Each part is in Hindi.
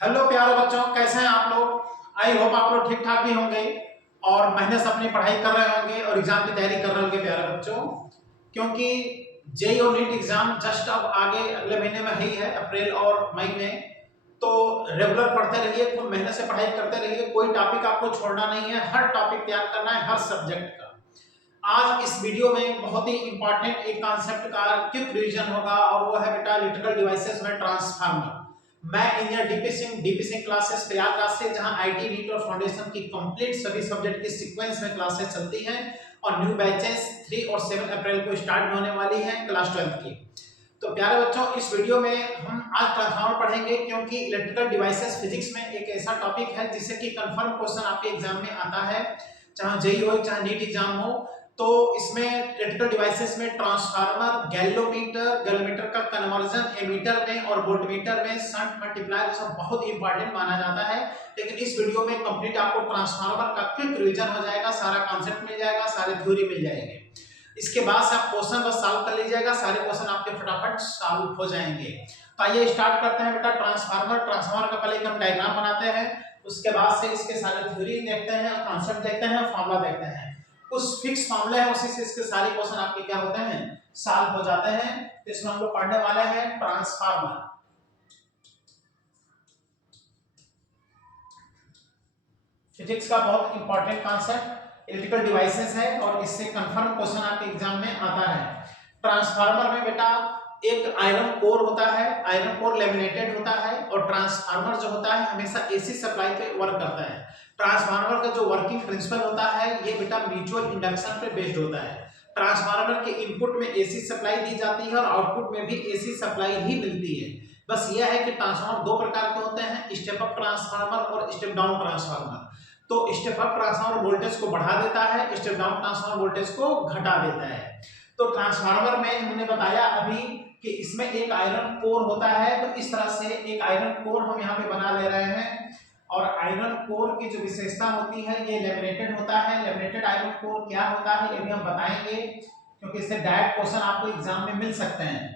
हेलो प्यारे बच्चों, कैसे हैं आप लोग। आई होप आप लोग ठीक ठाक भी होंगे और मेहनत से अपनी पढ़ाई कर रहे होंगे और एग्जाम की तैयारी कर रहे होंगे प्यारे बच्चों। क्योंकि जेईई और नीट एग्जाम जस्ट अब आगे अगले महीने में ही है, अप्रैल और मई में। तो रेगुलर पढ़ते रहिए, खूब मेहनत से पढ़ाई करते रहिए। कोई टॉपिक आपको छोड़ना नहीं है, हर टॉपिक तैयार करना है, हर सब्जेक्ट का। आज इस वीडियो में बहुत ही इंपॉर्टेंट एक कॉन्सेप्ट का क्विक रिवीजन होगा और वो है बेटा इलेक्ट्रिकल डिवाइसेस में ट्रांसफार्मर। मैं engineer DP Singh classes Prayagraj से, जहां आईटी नीट और फाउंडेशन की कंप्लीट सभी सब्जेक्ट की सीक्वेंस में क्लासेस चलती हैं और न्यू बैचेस 3 और 7 अप्रैल को स्टार्ट होने वाली हैं क्लास 12 की। तो प्यारे बच्चों, इस वीडियो में हम आज ट्रांसफार्मर पढ़ेंगे क्योंकि इलेक्ट्रिकल डिवाइसेस फिजिक्स में एक ऐसा टॉपिक है जिससे कि कंफर्म क्वेश्चन आपके एग्जाम में आता है, चाहे जेईई हो चाहे नीट एग्जाम हो। तो इसमें इलेक्ट्रिकल डिवाइसेस में ट्रांसफार्मर, गैलोमीटर का कन्वर्जन एमीटर में और वोल्टमीटर में शंट मल्टीप्लायर सब बहुत ही इंपॉर्टेंट माना जाता है। लेकिन इस वीडियो में कंप्लीट आपको ट्रांसफार्मर का क्विक रिवीजन हो जाएगा, सारा कॉन्सेप्ट मिल जाएगा, सारे थ्योरी मिल जाएंगे। इसके बाद से आप क्वेश्चन बस सॉल्व कर लीजिएगा, सारे क्वेश्चन आपके फटाफट सॉल्व हो जाएंगे। तो आइए स्टार्ट करते हैं बेटा ट्रांसफार्मर का पहले हम डायग्राम बनाते हैं, उसके बाद से इसके सारे थ्योरी देखते हैं, कॉन्सेप्ट देखते हैं, फॉर्मूला देखते हैं। कुछ फिक्स मामले हैं, उसी से इसके सारे क्वेश्चन आपके क्या होते हैं, सॉल्व हो जाते हैं। तो इसमें हम लोग पढ़ने वाले हैं ट्रांसफार्मर। फिजिक्स का बहुत इंपॉर्टेंट कॉन्सेप्ट इलेक्ट्रिकल डिवाइसेस है और इससे कंफर्म क्वेश्चन आपके एग्जाम में आता है। ट्रांसफार्मर में बेटा एक आयरन कोर होता है, आयरन कोर लेमिनेटेड होता है और ट्रांसफार्मर जो होता है हमेशा एसी सप्लाई पे वर्क करता है। ट्रांसफार्मर का जो वर्किंग प्रिंसिपल होता है ये बेटा म्यूचुअल इंडक्शन पे बेस्ड होता है। ट्रांसफार्मर के इनपुट में एसी सप्लाई दी जाती है और आउटपुट में भी एसी सप्लाई ही मिलती है। बस यह है कि ट्रांसफार्मर दो प्रकार के होते हैं, स्टेप अप ट्रांसफार्मर और स्टेप डाउन ट्रांसफार्मर। तो स्टेप अप ट्रांसफार्मर वोल्टेज को बढ़ा देता है, स्टेप डाउन ट्रांसफार्मर वोल्टेज को घटा देता है। तो ट्रांसफार्मर में हमने बताया अभी कि इसमें एक आयरन कोर होता है, तो इस तरह से एक आयरन कोर हम यहाँ पे बना ले रहे हैं। और आयरन कोर की जो विशेषता होती है ये लेमिनेटेड होता है। लेमिनेटेड आयरन कोर क्या होता है ये भी हम बताएंगे, क्योंकि इससे डायरेक्ट क्वेश्चन आपको एग्जाम में मिल सकते हैं।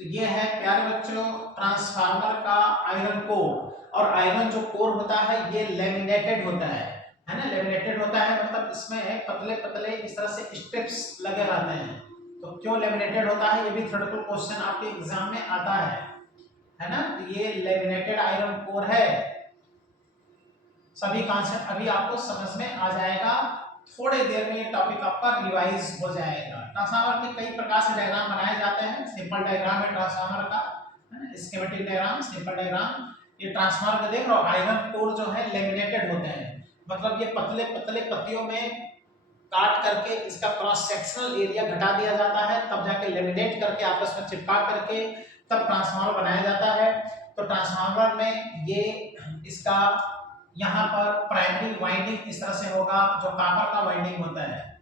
तो ये है प्यारे बच्चों ट्रांसफार्मर का आयरन कोर। और आयरन जो कोर होता है ये लेमिनेटेड होता है ना। लेमिनेटेड होता है मतलब इसमें पतले पतले इस तरह से स्ट्रिप्स लगे रहते हैं। तो क्यों लेमिनेटेड होता है ये भी थ्योरेटिकल क्वेश्चन आपके एग्जाम में आता है ना। तो ये लेमिनेटेड आयरन कोर है। सभी कॉन्सेप्ट अभी आपको समझ में आ जाएगा, थोड़ी देर में ये टॉपिक आपका रिवाइज हो जाएगा। ट्रांसफार्मर के कई प्रकार से डायग्राम बनाए जाते हैं। सिंपल डायग्राम है ट्रांसफार्मर का, स्कीमेटिक डायग्राम, सिंपल डायग्राम। ये ट्रांसफार्मर का देख रहे हो, आयरन कोर जो है लेमिनेटेड होते हैं, मतलब ये पतले पतले पत्तियों में काट करके इसका क्रॉस सेक्शनल एरिया घटा दिया जाता है, तब जाके लेमिनेट करके आपस में चिपका करके तब ट्रांसफार्मर बनाया जाता है। तो ट्रांसफार्मर में ये इसका यहाँ पर प्राइमरी वाइंडिंग इस तरह से होगा, जो कॉपर का वाइंडिंग होता है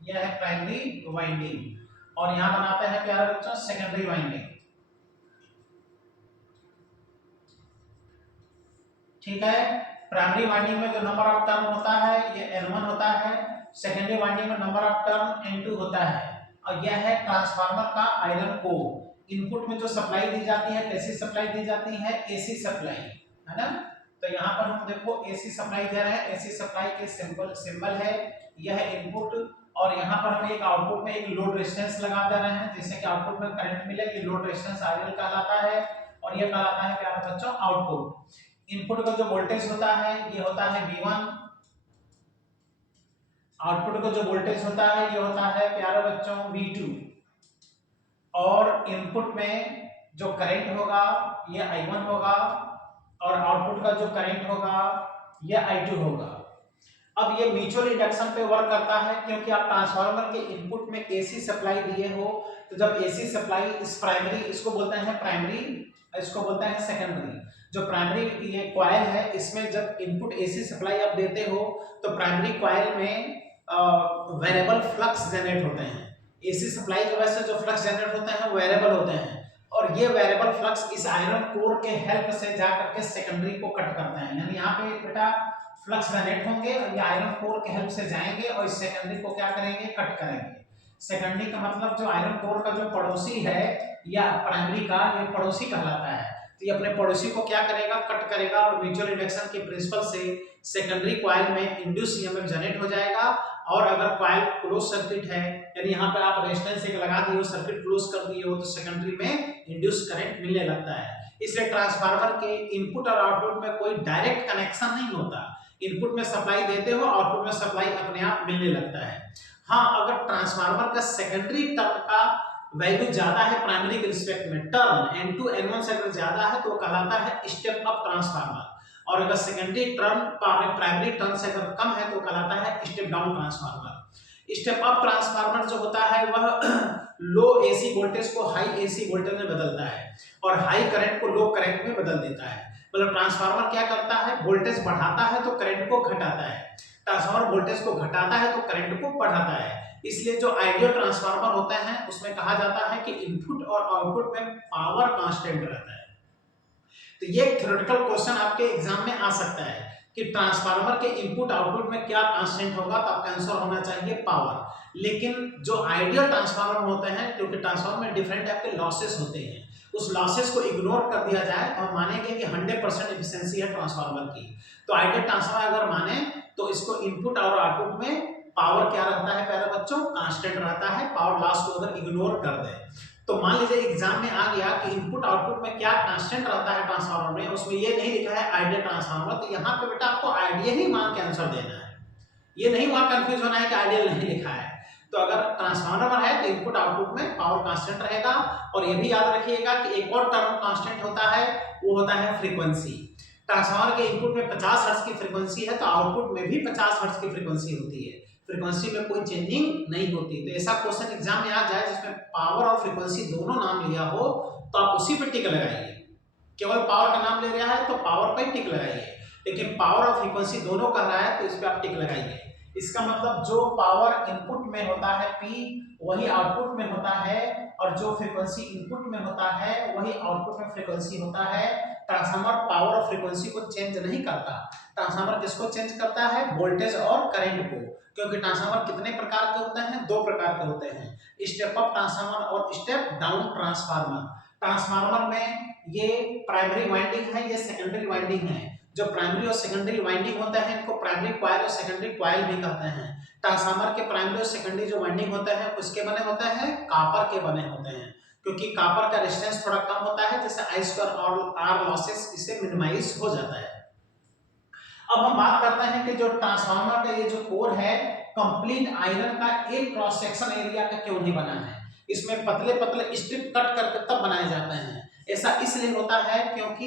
यह है प्राइमरी वाइंडिंग। और यहाँ बनाते हैं प्यारे बच्चों सेकेंडरी वाइंडिंग। ठीक है, प्राइमरी वाइंडिंग में जो नंबर ऑफ टर्न होता है ये N1 होता है, सेकेंडरी वाइंडिंग में नंबर ऑफ टर्न N2 होता है। और यह है ट्रांसफार्मर का आयरन कोर। इनपुट में जो सप्लाई दी जाती है कैसी सप्लाई दी जाती है, एसी सप्लाई, है ना। तो यहाँ पर हम देखो एसी सप्लाई दे रहे हैं, एसी सप्लाई के सिंबल है यह इनपुट। और यहाँ पर हम एक आउटपुट में एक लोड रेजिस्टेंस लगा दे रहे हैं जिससे कि आउटपुट में करंट मिले। ये लोड रेजिस्टेंस आरएल कहलाता है और ये कहलाता है प्यारे बच्चों आउटपुट। इनपुट का जो वोल्टेज होता है ये होता है V1, आउटपुट का जो वोल्टेज होता है ये होता है प्यारे बच्चों V2। और इनपुट में जो करंट होगा ये I1 होगा और आउटपुट का जो करंट होगा ये I2 होगा। अब ये म्यूचुअल इंडक्शन पे वर्क करता है क्योंकि आप ट्रांसफार्मर के इनपुट में एसी सप्लाई दिए हो। तो जब एसी सप्लाई इस प्राइमरी, इसको बोलते हैं प्राइमरी, इसको बोलते हैं सेकेंडरी। जो प्राइमरी ये कॉइल है इसमें जब इनपुट एसी सप्लाई आप देते हो तो प्राइमरी कॉइल में वेरिएबल फ्लक्स जनरेट होते हैं। एसी सप्लाई की वजह से जो फ्लक्स जनरेट होते हैं वेरिएबल होते हैं और ये वेरिएबल फ्लक्स इस आयरन कोर के हेल्प से जाकर के सेकेंडरी को कट करते हैं। यानी यहाँ पे बेटा फ्लक्स जनरेट होंगे और ये आयरन कोर के हेल्प से जाएंगे और इस सेकेंडरी को क्या करेंगे, कट करेंगे। सेकेंडरी का मतलब जो आयरन कोर का जो पड़ोसी है या प्राइमरी का ये पड़ोसी कहलाता है, तो ये अपने पड़ोसी को क्या करेगा, कट करेगा और म्यूचुअल इंडक्शन के प्रिंसिपल से सेकेंडरी कॉइल में इंड्यूस ईएमएफ जनरेट हो जाएगा। और अगर कॉइल क्लोज सर्किट है, यानी यहाँ पे आप रेजिस्टेंस एक लगा दिए हो, सर्किट क्लोज कर दिए हो, तो सेकेंडरी में इंड्यूस करंट मिलने लगता है। इसलिए ट्रांसफार्मर के इनपुट और आउटपुट में कोई डायरेक्ट कनेक्शन नहीं होता। इनपुट में सप्लाई देते हो, आउटपुट में सप्लाई अपने आप मिलने लगता है। हाँ, अगर ट्रांसफार्मर का सेकेंडरी टर्म का वैल्यू ज्यादा है प्राइमरी के रिस्पेक्ट में, टर्म N2 N1 से अगर ज्यादा है तो वो कहलाता है स्टेप अप ट्रांसफार्मर, और अगर सेकेंडरी टर्म प्राइमरी टर्म से अगर कम है तो कहलाता है step down transformer. Step up transformer जो होता है वह लो एसी वोल्टेज को हाई एसी वोल्टेज में बदलता है और हाई करंट को लो करंट में बदल देता है। मतलब ट्रांसफार्मर क्या करता है, वोल्टेज बढ़ाता है तो करंट को घटाता है, ट्रांसफार्मर वोल्टेज को घटाता है तो करंट को बढ़ाता है। इसलिए जो आइडियल ट्रांसफार्मर होते हैं उसमें कहा जाता है कि इनपुट और आउटपुट में पावर कांस्टेंट रहता है। तो ये थ्योरेटिकल क्वेश्चन आपके एग्जाम में आ सकता है कि ट्रांसफार्मर के इनपुट आउटपुट में क्या कांस्टेंट होगा, तो आपका आंसर होना चाहिए पावर। लेकिन जो आइडियल ट्रांसफार्मर होते हैं, क्योंकि ट्रांसफार्मर में डिफरेंट टाइप के लॉसेस होते हैं, उस लॉसेस को इग्नोर कर दिया जाए तो हम मानेंगे कि 100% एफिशिएंसी है ट्रांसफार्मर की। तो आइडियल ट्रांसफार्मर अगर माने तो इसको इनपुट और आउटपुट में पावर क्या रहता है प्यारे बच्चों, कांस्टेंट रहता है। पावर लॉस को अगर इग्नोर कर दे तो मान लीजिए एग्जाम में आ गया कि इनपुट आउटपुट में क्या कांस्टेंट रहता है ट्रांसफार्मर में, उसमें ये नहीं लिखा है आइडियल ट्रांसफार्मर, तो यहाँ पे बेटा आपको आइडियल ही मान के आंसर देना है, ये नहीं वहां कंफ्यूज होना है कि आइडियल नहीं लिखा है। तो अगर ट्रांसफार्मर है तो इनपुट आउटपुट में पावर कांस्टेंट रहेगा। और ये भी याद रखिएगा कि एक और टर्म कांस्टेंट होता है, वो होता है फ्रीक्वेंसी। ट्रांसफार्मर के इनपुट में 50 हर्ट्ज की फ्रीक्वेंसी है तो आउटपुट में भी 50 हर्ट्ज की फ्रीक्वेंसी होती है, फ्रीक्वेंसी में कोई चेंजिंग नहीं होती। तो ऐसा क्वेश्चन एग्जाम में आ जाए जिसमें पावर और फ्रीक्वेंसी दोनों नाम लिया हो तो आप उसी पे टिक लगाइए। केवल पावर का नाम ले रहा है तो पावर पे टिक लगाइए, लेकिन पावर और फ्रीक्वेंसी दोनों कह रहा है तो इस पे आप टिक लगाइए। इसका मतलब जो पावर इनपुट में होता है P वही आउटपुट में होता है, और जो फ्रीक्वेंसी इनपुट में होता है वही आउटपुट में फ्रीक्वेंसी होता है। ट्रांसफार्मर पावर और फ्रीक्वेंसी को चेंज नहीं करता, ट्रांसफार्मर किसको चेंज करता है, वोल्टेज और करंट को। क्योंकि ट्रांसफार्मर कितने प्रकार के होते हैं, दो प्रकार के होते हैं, स्टेप अप ट्रांसफार्मर और स्टेप डाउन ट्रांसफार्मर। ट्रांसफार्मर में ये प्राइमरी वाइंडिंग है, ये सेकेंडरी वाइंडिंग है। जो प्राइमरी और सेकेंडरी वाइंडिंग होते हैं इनको प्राइमरी कॉइल और सेकेंडरी कॉइल भी कहते हैं। ट्रांसफार्मर के प्राइमरी और सेकेंडरी जो वाइंडिंग होते हैं उसके बने होते हैं कॉपर के बने होते हैं, क्योंकि कॉपर का रेजिस्टेंस थोड़ा कम होता है, जिससे आई स्क्वायर और आर लॉसेस इससे मिनिमाइज हो जाता है। अब हम बात करते हैं कि जो ट्रांसफार्मर का ये जो कोर है कंप्लीट आयरन का एक क्रॉस सेक्शन एरिया का क्यों नहीं बना है, इसमें पतले पतले स्ट्रिप कट करके तब बनाए जाते हैं। ऐसा इसलिए होता है क्योंकि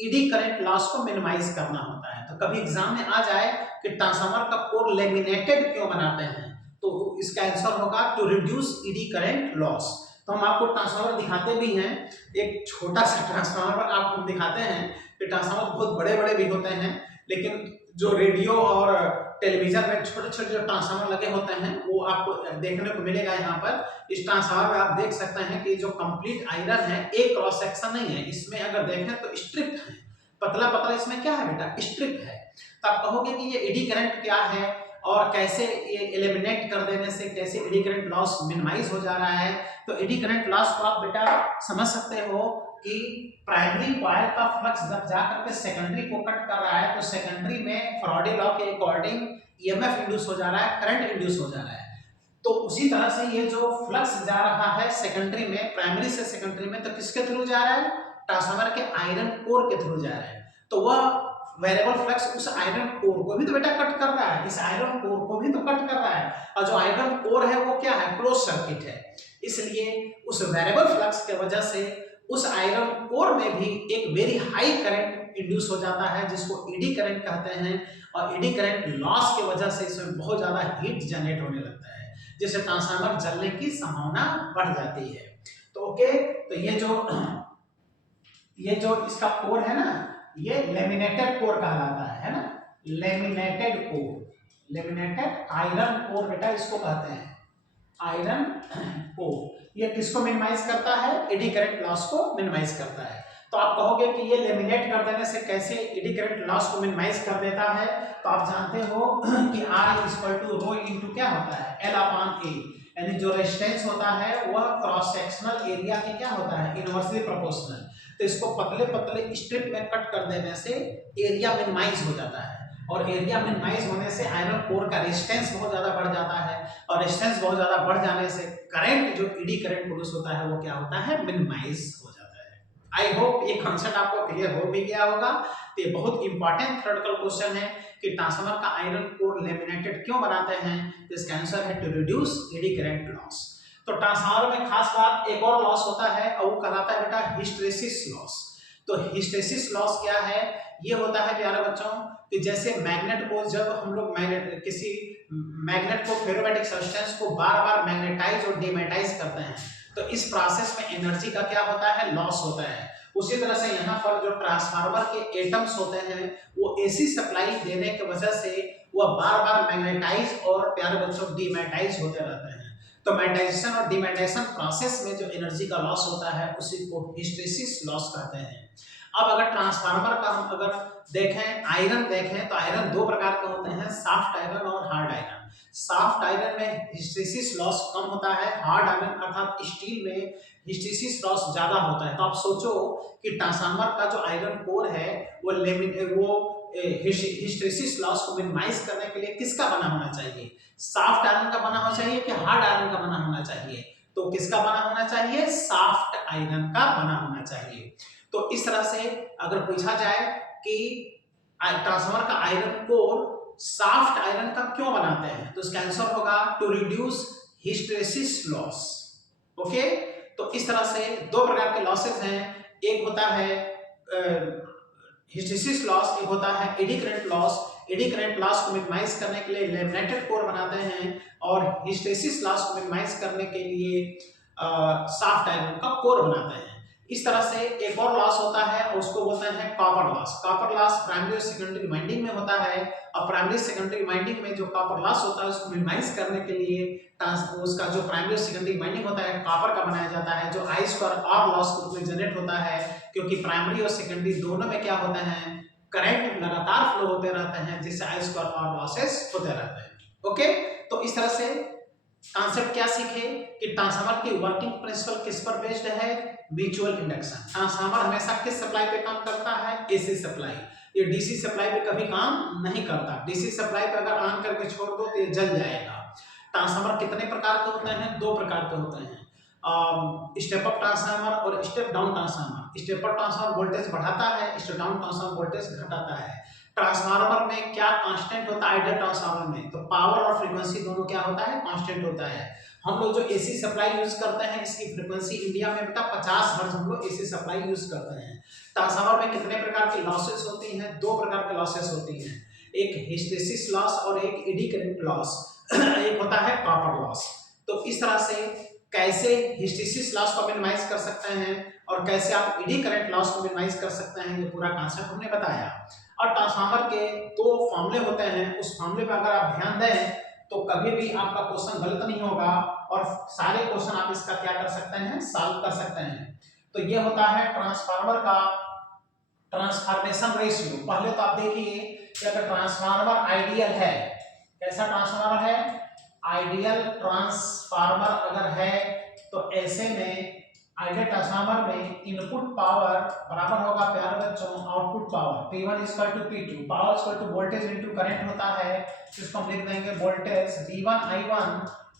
ईडी करंट लॉस को मिनिमाइज करना होता है। तो कभी एग्जाम में आ जाए कि ट्रांसफार्मर का कोर लेमिनेटेड क्यों बनाते हैं, तो इसका आंसर होगा to reduce eddy current loss. तो हम आपको ट्रांसफार्मर दिखाते भी हैं, एक छोटा सा ट्रांसफार्मर आपको दिखाते हैं कि ट्रांसफार्मर बहुत बड़े बड़े भी होते हैं, लेकिन जो रेडियो और टेलीविजन में छोटे छोटे जो ट्रांसफार्मर लगे होते हैं वो आपको देखने को मिलेगा। यहाँ पर इस ट्रांसफार्मर में आप देख सकते हैं कि जो कंप्लीट आयरन है एक क्रॉस सेक्शन नहीं है, इसमें अगर देखें तो स्ट्रिप है, पतला पतला इसमें क्या है बेटा, स्ट्रिप है। तो आप कहोगे कि ये एडी करंट क्या है और कैसे ये एलिमिनेट कर देने से कैसे एडी करंट लॉस मिनिमाइज हो जा रहा है। तो एडी करंट लॉस को आप बेटा समझ सकते हो कि प्राइमरी कॉइल का फ्लक्स जब जाकर के सेकेंडरी को कट कर रहा है तो सेकेंडरी में फैराडे लॉ के अकॉर्डिंग ईएमएफ इंड्यूस हो जा रहा है, करंट इंड्यूस हो जा रहा है। तो उसी तरह से ये जो फ्लक्स जा रहा है सेकेंडरी में, प्राइमरी से सेकेंडरी में, तो किसके थ्रू जा रहा है, ट्रांसफार्मर के आयरन कोर के थ्रू जा रहा है। तो वह वेरिएबल फ्लक्स उस आयरन कोर को भी तो बेटा कट कर रहा है, इस आयरन कोर को भी तो कट कर रहा है, और जो आयरन कोर है वो क्या है, क्लोज सर्किट है। इसलिए उस वेरिएबल फ्लक्स की वजह से उस आयरन कोर में भी एक वेरी हाई करंट इंड्यूस हो जाता है जिसको ईडी करंट कहते हैं, और ईडी करंट लॉस की वजह से इसमें बहुत ज्यादा हीट जनरेट होने लगता है, जिससे ट्रांसफार्मर जलने की संभावना बढ़ जाती है। तो ओके, तो ये जो इसका कोर है ना, ये लेमिनेटेड कोर कहलाता है ना, laminated core, laminated iron core बेटा इसको कहते हैं, आयरन कोर। ये किसको मिनिमाइज करता है, एडी करंट लॉस को मिनिमाइज करता है। तो आप कहोगे कि ये लेमिनेट कर देने से कैसे एडी करंट लॉस को मिनिमाइज कर देता है, तो आप जानते हो कि R equal to rho into क्या होता है, L अपॉन A। यानी जो रेजिस्टेंस होता है वह क्रॉस सेक्शनल एरिया के क्या होता है, इनवर्सली प्रोपोर्शनल। तो इसको पतले पतले स्ट्रिप में कट कर देने से एरिया मिनिमाइज हो जाता है, और एरिया मिनिमाइज होने से आयरन कोर का रेजिस्टेंस बहुत ज्यादा बढ़ जाता है, और रेजिस्टेंस बहुत ज्यादा बढ़ जाने से करंट, जो ईडी करंट प्रोड्यूस होता है वो क्या होता है, मिनिमाइज हो जाता है। आई होप ये कॉन्सेप्ट आपको क्लियर हो भी गया होगा। तो ये बहुत इंपॉर्टेंट थ्योरेटिकल क्वेश्चन है कि ट्रांसफार्मर का आयरन कोर लेमिनेटेड क्यों बनाते हैं। इसका आंसर है to reduce eddy current loss. तो ट्रांसफार्मर में खास बात एक और लॉस होता है और वो कहलाता है बेटा हिस्टैरिसीस लॉस। तो हिस्टैरिसीस लॉस क्या है, ये होता है प्यारे बच्चों कि जैसे मैग्नेट को, जब हम लोग किसी मैग्नेट को, फेरोमैग्नेटिक सब्सटेंस को बार बार मैग्नेटाइज और डीमैग्नेटाइज करते हैं, तो इस प्रोसेस में एनर्जी का क्या होता है, लॉस होता है। उसी तरह से यहाँ पर जो ट्रांसफार्मर के एटम्स होते हैं वो एसी सप्लाई देने की वजह से वो बार बार मैग्नेटाइज और प्यारे बच्चों डीमैग्नेटाइज होते रहते हैं। तो मैग्नेटाइजेशन और डीमैग्नेटाइजेशन प्रोसेस में जो एनर्जी का लॉस होता है उसी को हिस्टैरिसीस लॉस कहते हैं। अब अगर ट्रांसफार्मर का हम अगर देखें, आयरन देखें, तो आयरन दो प्रकार के होते हैं, सॉफ्ट आयरन और हार्ड आयरन। सॉफ्ट आयरन में हिस्टैरिसीस लॉस कम होता है, हार्ड आयरन अर्थात स्टील में हिस्टैरिसीस लॉस ज्यादा होता है। तो आप सोचो कि ट्रांसफार्मर का जो आयरन कोर है वो हिस्टैरिसीस लॉस को मिनिमाइज करने के लिए किसका बना होना चाहिए, सॉफ्ट आयरन का बना होना चाहिए कि हार्ड आयरन का बना होना चाहिए। तो किसका बना होना चाहिए, सॉफ्ट आयरन का बना होना चाहिए। तो इस तरह से अगर पूछा जाए कि ट्रांसफार्मर का आयरन कोर सॉफ्ट आयरन का क्यों बनाते हैं, तो इसका आंसर होगा to reduce hysteresis loss. Okay, तो इस तरह से दो प्रकार के लॉसेस हैं, एक होता है हिस्टैरिसीस लॉस, एक होता है AD current loss. AD current loss को मिनिमाइज करने के लिए लैमिनेटेड कोर बनाते हैं और हिस्टैरिसीस लॉस को मिनिमाइज करने के लिए सॉफ्ट आयरन का कोर बनाते हैं। इस तरह से एक और लॉस होता है और उसको बोलते हैं copper loss. Copper loss primary और सेकेंडरी वाइंडिंग में होता है, और प्राइमरी सेकेंडरी वाइंडिंग में जो कॉपर लॉस होता है उसको मिनिमाइज करने के लिए उसका जो प्राइमरी और सेकेंडरी वाइंडिंग होता है कॉपर का बनाया जाता है, जो आई स्क्वायर आर लॉस के रूप में जनरेट होता है, क्योंकि प्राइमरी और सेकेंडरी दोनों में क्या होते हैं, करंट लगातार फ्लो होते रहते हैं, जिससे आई स्क्वायर आर लॉसेस होते रहते हैं। ओके, तो इस तरह से कॉन्सेप्ट क्या सीखे कि ट्रांसफार्मर की वर्किंग प्रिंसिपल किस पर बेस्ड है, म्यूचुअल इंडक्शन। ट्रांसफार्मर हमेशा किस सप्लाई पे काम करता है, एसी सप्लाई। ये डीसी सप्लाई पे कभी काम नहीं करता। डीसी सप्लाई पे अगर ऑन करके छोड़ दो तो ये जल जाएगा। ट्रांसफार्मर कितने प्रकार के होते हैं, दो प्रकार के होते हैं, स्टेप अप ट्रांसफार्मर और step down transformer. Step up transformer voltage बढ़ाता है, स्टेप डाउन ट्रांसफार्मर वोल्टेज घटाता है। ट्रांसफार्मर में क्या कांस्टेंट होता है, आइडियल ट्रांसफार्मर में तो पावर और फ्रीक्वेंसी दोनों क्या होता है, कांस्टेंट होता है। हम लोग जो एसी सप्लाई यूज करते हैं इसकी फ्रीक्वेंसी इंडिया में बेटा 50 हर्ट्ज हम लोग एसी सप्लाई यूज करते हैं। ट्रांसफार्मर में कितने प्रकार की लॉसेस होती हैं, दो प्रकार के लॉसेस होती हैं, एक हिस्टैरिसीस लॉस और एक एडी करंट लॉस। एक होता है कॉपर लॉस। तो इस तरह से कैसे हिस्टैरिसीस लॉस को मिनिमाइज कर सकते हैं और कैसे आप एडी करंट लॉस को मिनिमाइज कर सकते हैं, ये पूरा कांसेप्ट हमने बताया। और ट्रांसफार्मर के दो फॉर्मूले होते हैं, उस फॉर्मूले पर अगर आप ध्यान दें तो कभी भी आपका क्वेश्चन गलत नहीं होगा और सारे क्वेश्चन आप इसका क्या कर सकते हैं, सॉल्व कर सकते हैं। तो ये होता है ट्रांसफार्मर का ट्रांसफॉर्मेशन रेशियो। पहले तो आप देखिए कि अगर ट्रांसफार्मर आइडियल है, कैसा ट्रांसफार्मर है, आइडियल ट्रांसफार्मर अगर है तो ऐसे में आइडियल ट्रांसफार्मर में इनपुट पावर बराबर होगा प्यारे बच्चों output power, P1 equal to P2, power equal to voltage into current होता है, इसको हम लिख देंगे voltage V1 I1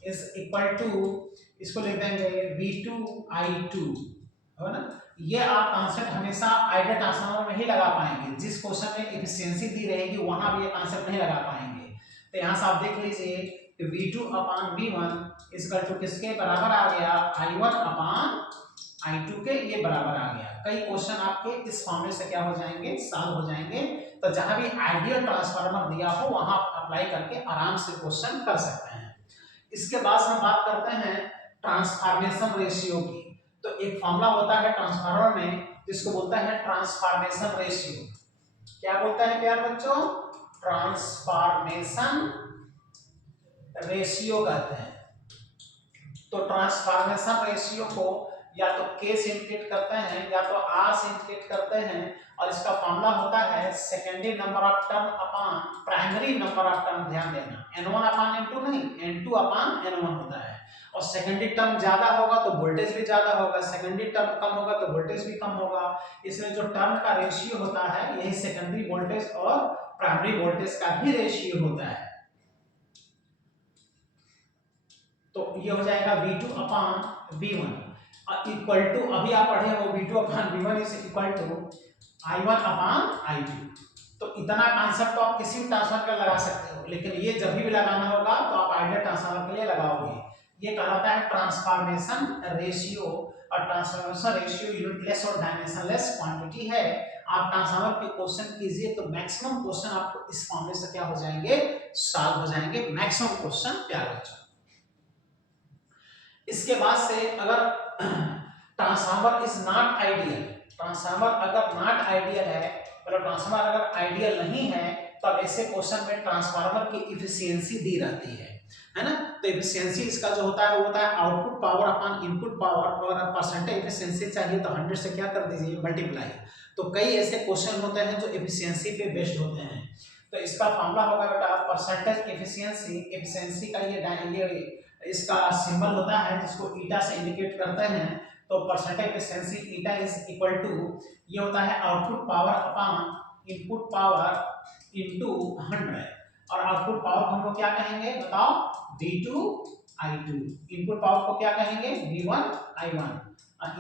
is equal to, इसको लिख देंगे V2 I2, है ना। ये आप कॉन्सेप्ट हमेशा आइडियल ट्रांसफार्मर में ही लगा पाएंगे, जिस क्वेश्चन में एफिशिएंसी दी रहेगी वहां भी ये कॉन्सेप्ट नहीं लगा पाएंगे। तो यहां से आप देख लीजिए कि V2 upon V1 equal to किसके बराबर आ गया, I1 अपान I2 के ये बराबर आ गया। कई क्वेश्चन आपके इस फॉर्मूले से क्या हो जाएंगे, सॉल्व हो जाएंगे। तो जहां भी आइडियल ट्रांसफार्मर दिया हो वहां आप अप्लाई करके आराम से क्वेश्चन कर सकते हैं। इसके बाद हम बात करते हैं ट्रांसफॉर्मेशन रेशियो की। तो एक फॉर्मूला होता है ट्रांसफार्मर में जिसको बोलता है ट्रांसफॉर्मेशन रेशियो। क्या बोलता है प्यार बच्चों, ट्रांसफॉर्मेशन रेशियो कहते हैं। तो ट्रांसफॉर्मेशन रेशियो को या तो K से इंडिकेट करते हैं या तो R से इंडिकेट करते हैं, और इसका फॉर्मूला होता है secondary number of turn upon primary number of turn. ध्यान देना N1 अपान N2 नहीं, N2 अपान N1 होता है। और सेकेंडरी टर्म ज्यादा होगा तो वोल्टेज भी ज्यादा होगा, सेकेंडरी टर्म कम होगा तो वोल्टेज भी कम होगा। इसमें जो टर्म का रेशियो होता है यही सेकेंडरी वोल्टेज और प्राइमरी वोल्टेज का भी रेशियो होता है। तो ये हो जाएगा V2 upon V1 equal to, अभी आप पढ़े हो V2 upon V1 is equal to I1 upon I2। तो इतना कॉन्सेप्ट तो आप किसी भी ट्रांसफार्मर का लगा सकते हो, लेकिन ये जब भी लगाना होगा तो आप आइडियल ट्रांसफार्मर के लिए लगाओगे। ये कहलाता है ट्रांसफॉर्मेशन रेशियो, और ट्रांसफॉर्मेशन रेशियो यूनिटलेस और डायमेंशनलेस क्वांटिटी है। आप ट्रांसफार्मर के क्वेश्चन कीजिए तो मैक्सिमम क्वेश्चन आपको इस फॉर्मूले से क्या हो जाएंगे, सॉल्व हो जाएंगे, मैक्सिमम क्वेश्चन। प्यारे बच्चों, इसके बाद से अगर transformer is not ideal, transformer अगर नॉट आइडियल है, मतलब ट्रांसफार्मर अगर आइडियल नहीं है, तब ऐसे क्वेश्चन में ट्रांसफार्मर की इफिशियंसी दी रहती है ना। तो इफिशियंसी इसका जो होता है वो होता है output power upon input power, और परसेंटेज इफिशियंसी चाहिए तो 100 से क्या कर दीजिए, मल्टीप्लाई। तो कई ऐसे क्वेश्चन होते हैं जो इफिशियंसी पे बेस्ड होते हैं। तो इसका फॉर्मूला होगा बेटा परसेंटेज इफिशियंसी, इफिशियंसी का ये इसका सिंबल होता है जिसको ईटा से इंडिकेट करते हैं। तो percentage efficiency eta is equal to, ये होता है output power upon input power into 100, और आउटपुट पावर को हम लोग क्या कहेंगे बताओ, V2 I2। इनपुट पावर को क्या कहेंगे, V1 I1,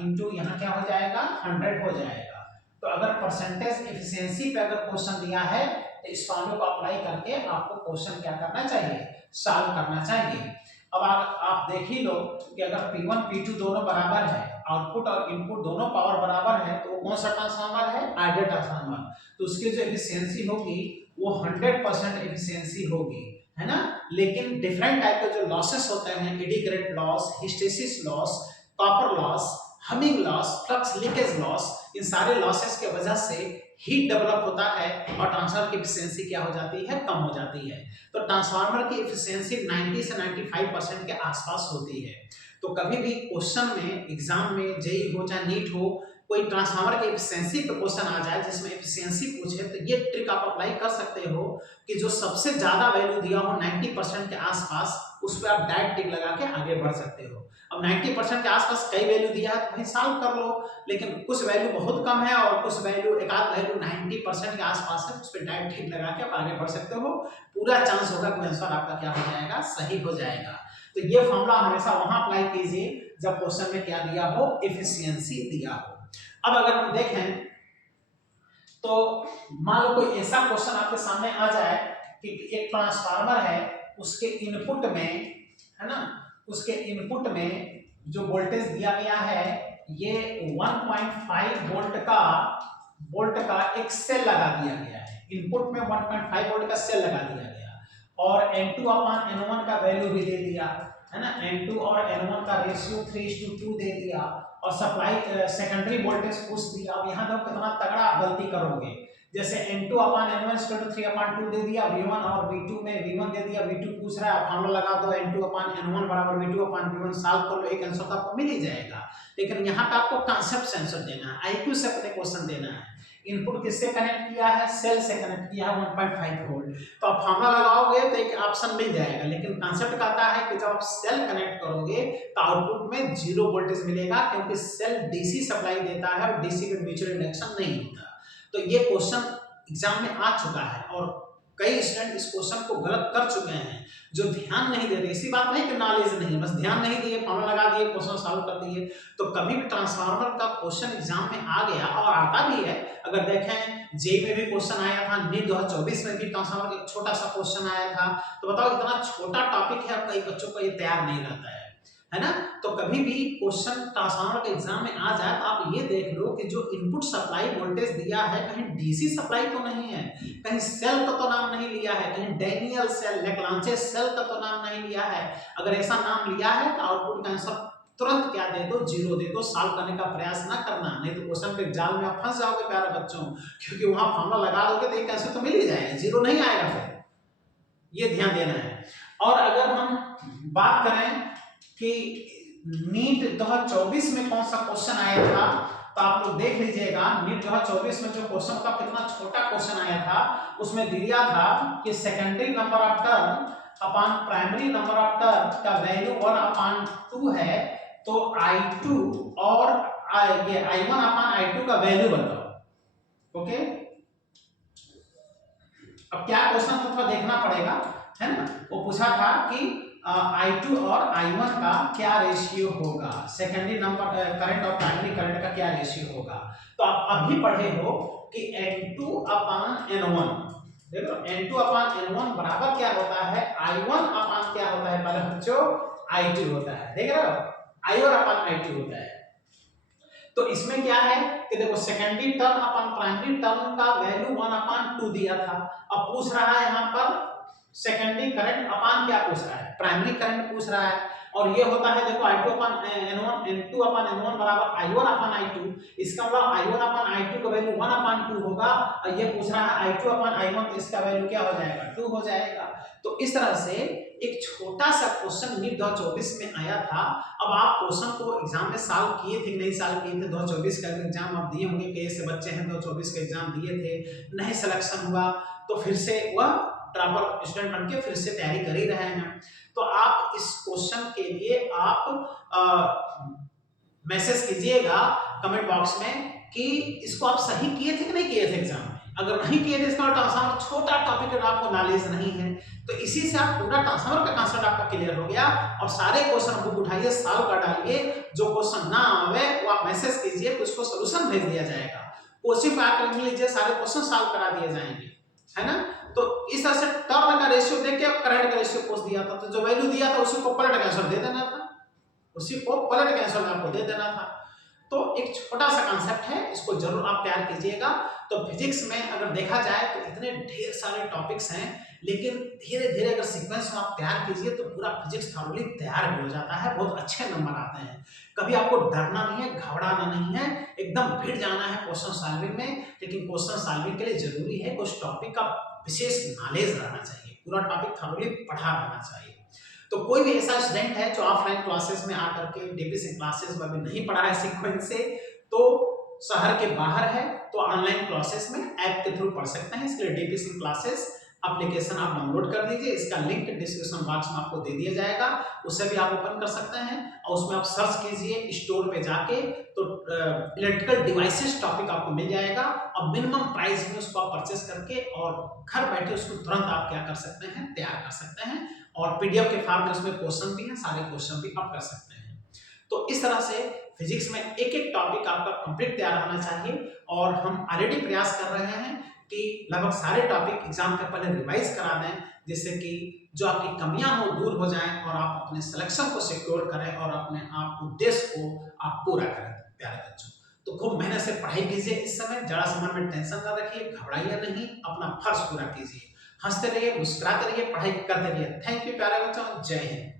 इनटू यहाँ क्या हो जाएगा, 100 हो जाएगा। तो अगर परसेंटेज एफिशिएंसी पे अगर क्वेश्चन दिया है तो इस फॉर्मूले को अप्लाई करके आपको क्वेश्चन क्या करना चाहिए, सॉल्व करना चाहिए। अब आप देख ही लो कि अगर P1 P2 दोनों बराबर है, आउटपुट और इनपुट दोनों पावर बराबर है, तो वो कौन सा ट्रांसफार्मर है, आइडियल ट्रांसफार्मर। तो उसकी जो एफिशिएंसी होगी वो 100% एफिशिएंसी होगी, है ना। लेकिन डिफरेंट टाइप के जो लॉसेस होते हैं, eddy current loss, hysteresis loss, copper loss, humming loss, flux leakage loss, इन सारे लॉसेस के वजह से हीट डेवलप होता है और ट्रांसफार्मर की एफिशिएंसी क्या हो जाती है, कम हो जाती है। तो ट्रांसफार्मर की एफिशिएंसी 90 से 95% के आसपास होती है। तो कभी भी क्वेश्चन में, एग्जाम में, जेईई हो चाहे नीट हो, कोई ट्रांसफार्मर के एफिशिएंसी पे क्वेश्चन आ जाए जिसमें एफिशिएंसी पूछे, तो ये ट्रिक आप अप्लाई कर सकते हो कि जो सबसे ज्यादा वैल्यू दिया हो 90% के आसपास, उस पर आप डायरेक्ट टिक लगा के आगे बढ़ सकते हो। अब 90% के आसपास कई वैल्यू दिया है तो वही सॉल्व कर लो, लेकिन कुछ वैल्यू बहुत कम है और कुछ वैल्यू, एक आध वैल्यू 90% के आसपास है, उस पर डायरेक्ट टिक लगा के आप आगे बढ़ सकते हो। पूरा चांस होगा कि आंसर आपका क्या हो जाएगा, सही हो जाएगा। तो ये फॉर्मूला हमेशा वहां अप्लाई कीजिए जब क्वेश्चन में क्या दिया हो, एफिशिएंसी दिया हो। अब अगर हम देखें तो मान लो कोई ऐसा क्वेश्चन आपके सामने आ जाए कि एक ट्रांसफार्मर है, उसके इनपुट में, है ना, उसके इनपुट में जो वोल्टेज दिया गया है ये 1.5 वोल्ट का एक सेल लगा दिया गया है। इनपुट में 1.5 वोल्ट का सेल लगा दिया गया, और N2 अपॉन N1 का वैल्यू भी दे दिया, है ना। N2 और N1 का रेशियो 3:2 दे दिया, और सप्लाई सेकेंडरी वोल्टेज पूछ दिया। अब यहाँ देखो कितना तगड़ा आप गलती करोगे, जैसे N2 अपॉन N1 3/2 दे दिया, V1 और V2 में V1 दे दिया, V2 पूछ रहा है, फॉर्मूला लगा दो N2 अपॉन N1 बराबर V2 अपॉन V1, सॉल्व कर लो, एक आंसर तो आपको मिल ही जाएगा। लेकिन यहाँ पे आपको कांसेप्ट से आंसर देना है, IQ से अपने क्वेश्चन देना है। इनपुट किससे कनेक्ट किया है, सेल से कनेक्ट किया है 1.5 वोल्ट, तो आप फॉर्मूला लगाओगे तो एक ऑप्शन मिल जाएगा। लेकिन कांसेप्ट कहता है कि जब आप सेल कनेक्ट करोगे तो आउटपुट में 0 वोल्टेज मिलेगा, क्योंकि सेल डीसी सप्लाई देता है और डीसी में म्यूचुअल इंडक्शन नहीं होता। तो ये क्वेश्चन एग्जाम में आ चुका है और कई स्टूडेंट इस क्वेश्चन को गलत कर चुके हैं, जो ध्यान नहीं दे रहे। ऐसी बात नहीं कि नॉलेज नहीं है, बस ध्यान नहीं दिए, फॉर्मूला लगा दिए, क्वेश्चन सॉल्व कर दिए। तो कभी भी ट्रांसफार्मर का क्वेश्चन एग्जाम में आ गया और आता भी है, अगर देखें जेईई में भी क्वेश्चन आया था, नीट 2024 में भी ट्रांसफार्मर का एक छोटा सा क्वेश्चन आया था। तो बताओ इतना छोटा टॉपिक है, कई बच्चों को ये तैयार नहीं रहता है ना। तो कभी भी क्वेश्चन ट्रांसफार्मर के एग्जाम में आ जाए तो आप ये देख लो कि जो इनपुट सप्लाई वोल्टेज दिया है कहीं डीसी सप्लाई तो नहीं है, कहीं सेल का तो नाम नहीं लिया है, कहीं डैनियल सेल, लेग्रांजे सेल का तो नाम नहीं लिया है। अगर ऐसा नाम लिया है तो आउटपुट का आंसर तुरंत क्या दे दो, 0 दे दो, सॉल्व करने का प्रयास ना करना, नहीं तो क्वेश्चन के जाल में आप फंस जाओगे प्यारे बच्चों, क्योंकि वहां फॉर्मूला लगा दोगे तो एक आंसर तो मिल ही जाएगा, 0 नहीं आएगा फिर, ये ध्यान देना है। और अगर हम बात करें कि नीट 2024 में कौन सा क्वेश्चन आया था, तो आप लोग देख लीजिएगा नीट 2024 में जो क्वेश्चन था कितना छोटा क्वेश्चन आया था। उसमें दिया था कि secondary number of term upon primary number of term का वैल्यू 1/2 है, तो I2 और ये I1 अपॉन I2 का वैल्यू बताओ। ओके, अब क्या क्वेश्चन तो थोड़ा देखना पड़ेगा, है ना। वो पूछा था कि I2 और I1 का क्या रेशियो होगा, सेकेंडरी नंबर करंट और प्राइमरी करंट का क्या रेशियो होगा। तो आप अभी पढ़े हो कि N2 अपान N1, देखो N2 अपान N1 बराबर क्या होता है, I1 अपान क्या होता है पहले बच्चों, I2 होता है, देख रहे हो, I और अपान I2 होता है। तो इसमें क्या है कि देखो सेकेंडरी टर्म अपन प्राइमरी टर्म का वैल्यू 1/2 दिया था। अब पूछ रहा है यहाँ पर सेकेंडरी करंट अपान क्या पूछ रहा है, प्राइमरी करंट पूछ रहा है। और ये होता है देखो I2 अपान N1, N2 अपान N1 बराबर I1 अपान I2। इसका मतलब I1 अपान I2 का वैल्यू 1/2 होगा, और ये पूछ रहा है I2 अपान I1, तो इसका वैल्यू क्या हो जाएगा, 2 हो जाएगा। तो इस तरह से एक छोटा सा क्वेश्चन नीट 2024 में आया था। अब आप क्वेश्चन को एग्जाम में सॉल्व किए थे कि नहीं सॉल्व किए थे, 2024 का एग्जाम आप दिए होंगे, कई से बच्चे हैं 2024 का एग्जाम दिए थे, नहीं सिलेक्शन हुआ तो फिर से वह प्रॉपर स्टूडेंट बन के फिर से तैयारी कर ही रहे हैं। तो आप इस क्वेश्चन के लिए आप मैसेज कीजिएगा कमेंट बॉक्स में कि इसको आप सही किए थे कि नहीं किए थे एग्जाम में। अगर नहीं किए थे, इसका ट्रांसफार्मर छोटा टॉपिक का आपको नॉलेज नहीं है, तो इसी से आप पूरा ट्रांसफार्मर का कांसेप्ट आपका क्लियर हो गया। और सारे क्वेश्चन बुक उठाइए, सॉल्व कर डालिए, जो क्वेश्चन ना आवे वो आप मैसेज कीजिए, उसको सॉल्यूशन भेज दिया जाएगा। कोचिंग पे आकर मिल लीजिए, सारे क्वेश्चन सॉल्व करा दिए जाएंगे, है ना। तो इस तरह से टर्म का रेशियो देख के करंट का रेशियो पूछ दिया था, तो जो वैल्यू दिया था उसी को पलट के आंसर दे देना था, उसी को पलट के आंसर आपको दे देना था। तो एक छोटा सा कॉन्सेप्ट है, इसको जरूर आप प्यार कीजिएगा। तो फिजिक्स में अगर देखा जाए तो इतने ढेर सारे टॉपिक्स हैं, लेकिन धीरे धीरे अगर सीक्वेंस में आप तैयार कीजिए तो पूरा फिजिक्स थॉरोली तैयार भी हो जाता है, बहुत अच्छे नंबर आते हैं। कभी आपको डरना नहीं है, घबराना नहीं है, एकदम भिड़ जाना है क्वेश्चन सॉल्विंग में। लेकिन क्वेश्चन सॉल्विंग के लिए जरूरी है कुछ टॉपिक का विशेष नॉलेज रहना चाहिए, पूरा टॉपिक थॉरोली पढ़ा रहना चाहिए। तो कोई भी ऐसा स्टूडेंट है जो ऑफलाइन क्लासेस में आकर के डीपीसी क्लासेस में भी नहीं पढ़ा है सीक्वेंस से, तो शहर के बाहर है, तो ऑनलाइन क्लासेस में ऐप के थ्रू पढ़ सकते हैं। इसके लिए डीपीसी क्लासेस एप्लीकेशन आप डाउनलोड कर लीजिए, इसका लिंक डिस्क्रिप्शन बॉक्स में आपको दे दिया जाएगा, उससे भी आप ओपन कर सकते हैं। और उसमें आप सर्च कीजिए स्टोर पे जाके, तो इलेक्ट्रिकल डिवाइसेस टॉपिक आपको मिल जाएगा, और मिनिमम प्राइस में उसको आप परचेस करके और घर बैठे उसको तुरंत आप क्या कर सकते हैं, तैयार कर सकते हैं। और पीडीएफ के फॉर्म में उसमें क्वेश्चन भी हैं, सारे क्वेश्चन भी आप कर सकते हैं। तो इस तरह से फिजिक्स में एक एक टॉपिक आपका कंप्लीट तैयार होना चाहिए, और हम ऑलरेडी प्रयास कर रहे हैं कि लगभग सारे टॉपिक एग्जाम के पहले रिवाइज करा दें, जिससे कि जो आपकी कमियां हो दूर हो जाएं और आप अपने सिलेक्शन को सिक्योर करें और अपने आप उद्देश्य को आप पूरा करें। प्यारे बच्चों, तो खूब मेहनत से पढ़ाई कीजिए, इस समय जरा समय में टेंशन ना रखिए, घबराइए नहीं, अपना फर्ज पूरा कीजिए, हंसते रहिए, मुस्कुराते रहिए, पढ़ाई करते रहिए। थैंक यू प्यारे बच्चों, जय हिंद।